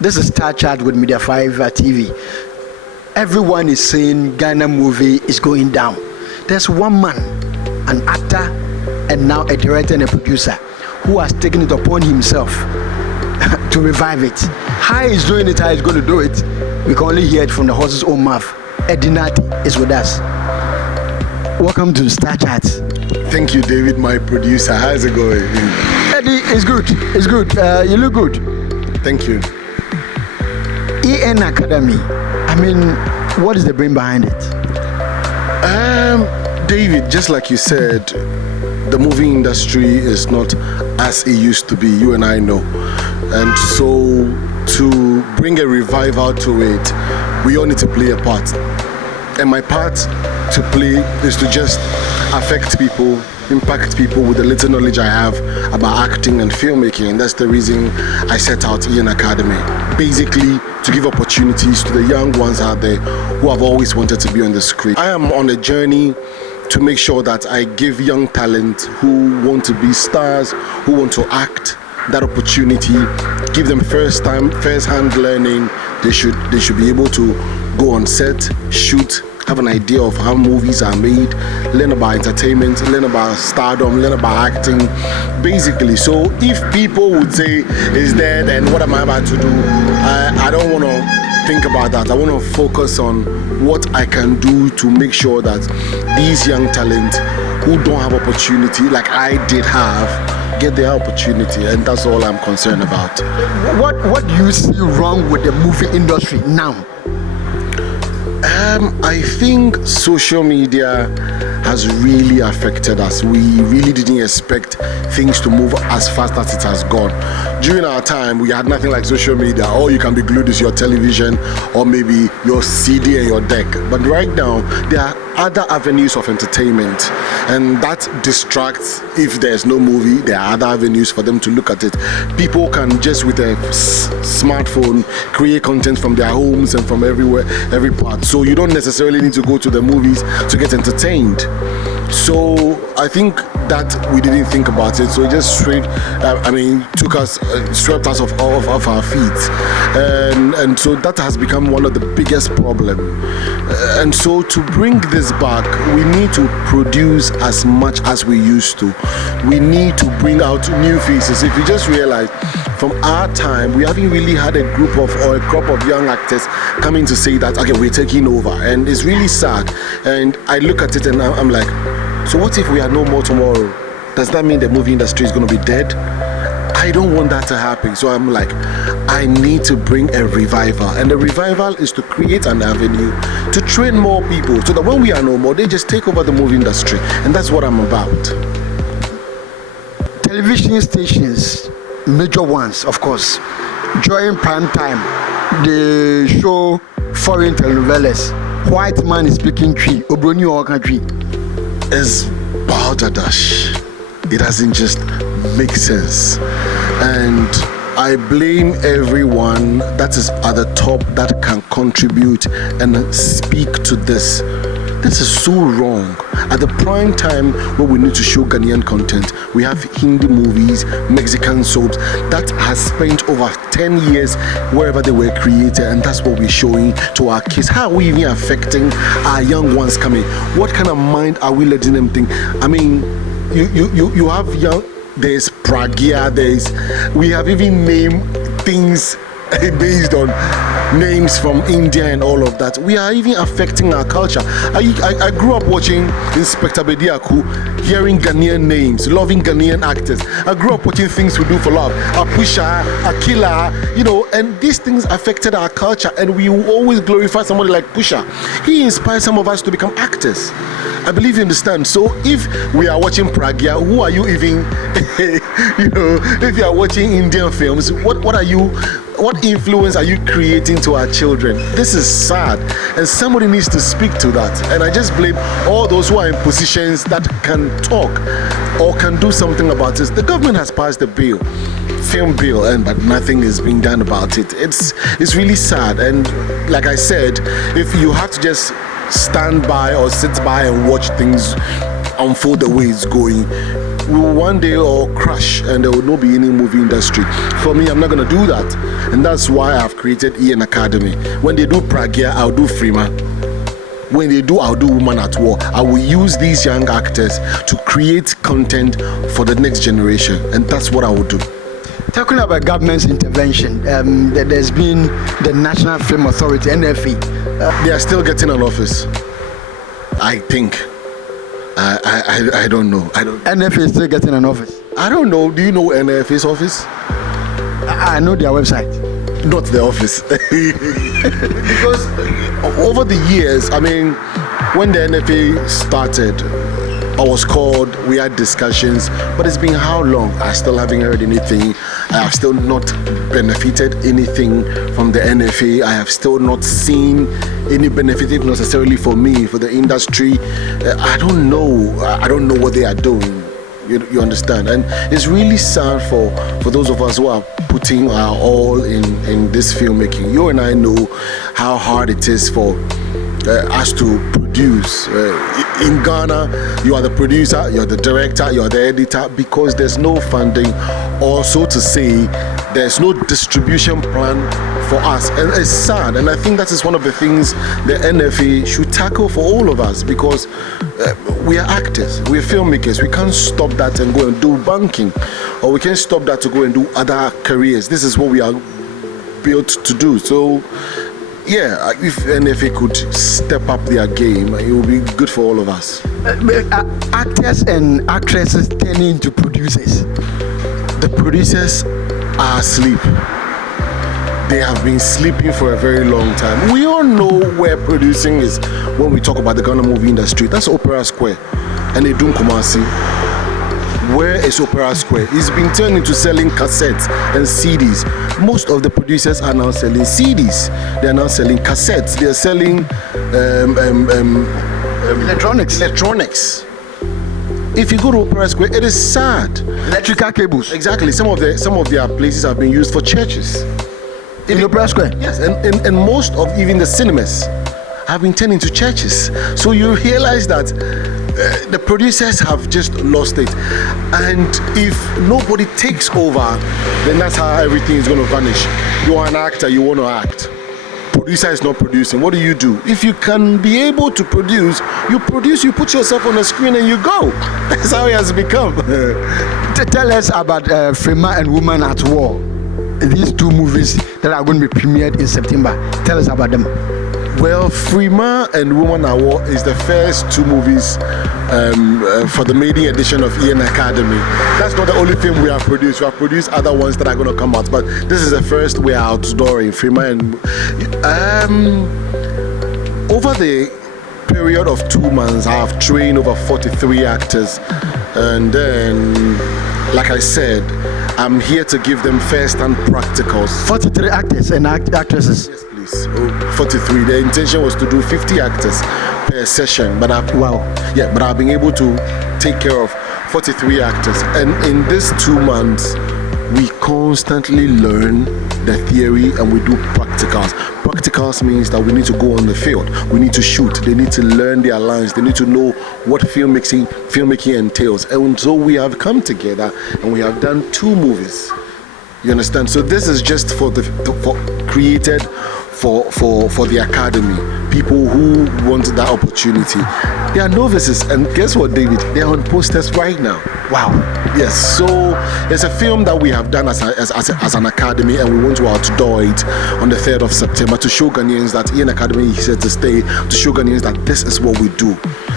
This is Star Chat with Media 5 TV. Everyone is saying Ghana movie is going down. There's one man, an actor, and now a director and a producer, who has taken it upon himself to revive it. How he's doing it, how he's going to do it, we can only hear it from the horse's own mouth. Nartey is with us. Welcome to Star Chat. Thank you, David, my producer. How's it going? Eddie, it's good. It's good. You look good. Thank you. EN Academy. I mean, what is the brain behind it? David, just like you said, the movie industry is not as it used to be. You and I know. And so to bring a revival to it, we all need to play a part. And my part to play is to just affect people, impact people with the little knowledge I have about acting and filmmaking. And that's the reason I set out EN Academy. Basically, to give opportunities to the young ones out there who have always wanted to be on the screen. I am on a journey to make sure that I give young talent who want to be stars, who want to act, that opportunity, give them first-hand learning. They should be able to go on set, shoot, have an idea of how movies are made, learn about entertainment, learn about stardom, learn about acting, basically. So if people would say, is there, then what am I about to do? I don't want to think about that. I want to focus on what I can do to make sure that these young talent who don't have opportunity, like I did have, get their opportunity, and that's all I'm concerned about. What do you see wrong with the movie industry now? I think social media has really affected us. We really didn't expect things to move as fast as it has gone. During our time, we had nothing like social media. All you can be glued is your television or maybe your CD and your deck. But right now, there are other avenues of entertainment, and that distracts. If there's no movie, there are other avenues for them to look at it. People can just with a smartphone create content from their homes and from everywhere, every part. So you don't necessarily need to go to the movies to get entertained. So I think that we didn't think about it, so it just took us, swept us off our feet, and so that has become one of the biggest problems. And so to bring this back, we need to produce as much as we used to. We need to bring out new faces. If you just realize, from our time, we haven't really had a group of or a crop of young actors coming to say that, okay, we're taking over, and it's really sad. And I look at it and I'm like, so what if we are no more tomorrow? Does that mean the movie industry is going to be dead? I don't want that to happen. So I'm like, I need to bring a revival. And the revival is to create an avenue to train more people so that when we are no more, they just take over the movie industry. And that's what I'm about. Television stations, major ones, of course, during prime time, they show foreign telenovelas. White man is speaking tree, Obroni or country. It's balderdash. It doesn't just make sense. And I blame everyone that is at the top that can contribute and speak to this. This is so wrong. At the prime time where we need to show Ghanaian content, we have Hindi movies, Mexican soaps that has spent over 10 years wherever they were created, and that's what we're showing to our kids. How are we even affecting our young ones coming? What kind of mind are we letting them think? I mean, you have young, there's Pragia, we have even named things based on names from India and all of that. We are even affecting our culture. I grew up watching Inspector Bediaku, hearing Ghanaian names, loving Ghanaian actors. I grew up watching Things We Do for Love, Apusha, Akila, and these things affected our culture, and we will always glorify somebody like Pusha. He inspired some of us to become actors. I believe you understand. So if we are watching Pragya, who are you even, if you are watching Indian films, what influence are you creating to our children? This is sad, and somebody needs to speak to that. And I just blame all those who are in positions that can talk or can do something about this. The government has passed the bill, film bill, but nothing is being done about it. It's really sad. And like I said, if you have to just stand by or sit by and watch things unfold the way it's going, we will one day all crash and there will not be any movie industry. For me, I'm not going to do that. And that's why I've created Ian Academy. When they do Pragia, I'll do Frima. When they do, I'll do Woman at War. I will use these young actors to create content for the next generation. And that's what I will do. Talking about government's intervention, there's been the National Film Authority, NFA. They are still getting an office, I think. I don't know. NFA is still getting an office? I don't know. Do you know NFA's office? I know their website. Not the office. Because over the years, I mean, when the NFA started, I was called, we had discussions, but it's been how long? I still haven't heard anything. I have still not benefited anything from the NFA. I have still not seen any benefit necessarily for me, for the industry. I don't know what they are doing. You understand? And it's really sad for those of us who are putting our all in this filmmaking. You and I know how hard it is for us to produce. In Ghana, you are the producer, you're the director, you're the editor, because there's no funding, or so to say, there's no distribution plan for us. And it's sad, and I think that is one of the things the NFA should tackle for all of us, because we are actors, we are filmmakers. We can't stop that and go and do banking, or we can't stop that to go and do other careers. This is what we are built to do. So yeah, if NFA could step up their game, it would be good for all of us. Actors and actresses turning into producers. The producers are asleep. They have been sleeping for a very long time. We all know where producing is when we talk about the Ghana movie industry. That's Opera Square and Edun Kumasi. Where is Opera Square? It's been turned into selling cassettes and CDs. Most of the producers are now selling CDs. They are now selling cassettes. They are selling electronics. If you go to Opera Square, it is sad. Electrical cables. Exactly. Some of their places have been used for churches. In Opera Square? Yes, and most of even the cinemas have been turned into churches. So you realize that the producers have just lost it. And if nobody takes over, then that's how everything is going to vanish. You are an actor, you want to act. Producer is not producing. What do? If you can be able to produce, you put yourself on the screen and you go. That's how it has become. Tell us about Frima and Woman at War. These two movies that are going to be premiered in September. Tell us about them. Well, Frima and Woman at War is the first two movies for the maiden edition of Ian Academy. That's not the only film we have produced. We have produced other ones that are going to come out, but this is the first we are outdooring. Frima and over the period of 2 months, I have trained over 43 actors, and then, like I said, I'm here to give them first-hand practicals. 43 actors and actresses. Yes, please. 43. The intention was to do 50 actors per session, but I've been able to take care of 43 actors. And in these 2 months, we constantly learn the theory and we do practicals. Practicals means that we need to go on the field. We need to shoot. They need to learn their lines. They need to know what filmmaking entails. And so we have come together and we have done 2 movies. You understand? So this is just created for the academy. People who want that opportunity. They are novices, and guess what, David? They are on posters right now. Wow. Yes. So it's a film that we have done as an academy, and we want to outdoor it on the 3rd of September to show Ghanaians that Ian Academy is here to stay. To show Ghanaians that this is what we do,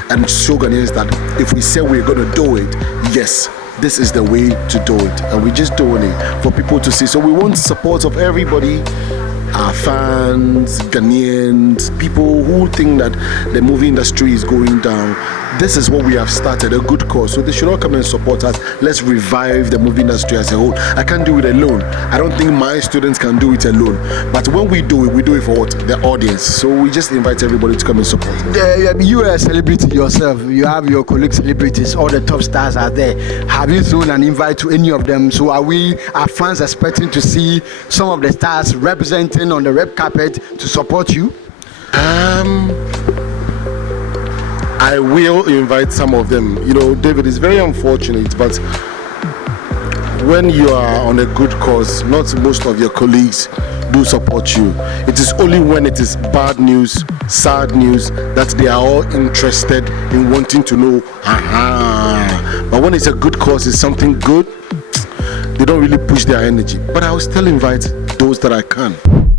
and show Ghanaians that if we say we're going to do it, yes, this is the way to do it, and we're just doing it for people to see. So we want support of everybody. Our fans, Ghanaians, people who think that the movie industry is going down. This is what we have started, a good cause. So they should all come and support us. Let's revive the movie industry as a whole. I can't do it alone. I don't think my students can do it alone. But when we do it for what? The audience. So we just invite everybody to come and support. You are a celebrity yourself. You have your colleague celebrities. All the top stars are there. Have you thrown an invite to any of them? So are fans expecting to see some of the stars representing on the red carpet to support you? I I will invite some of them. You know, David, is very unfortunate, but when you are on a good cause, not most of your colleagues do support you. It is only when it is bad news, sad news, that they are all interested in wanting to know. But when it's a good cause, it's something good, they don't really push their energy. But I will still invite those that I can.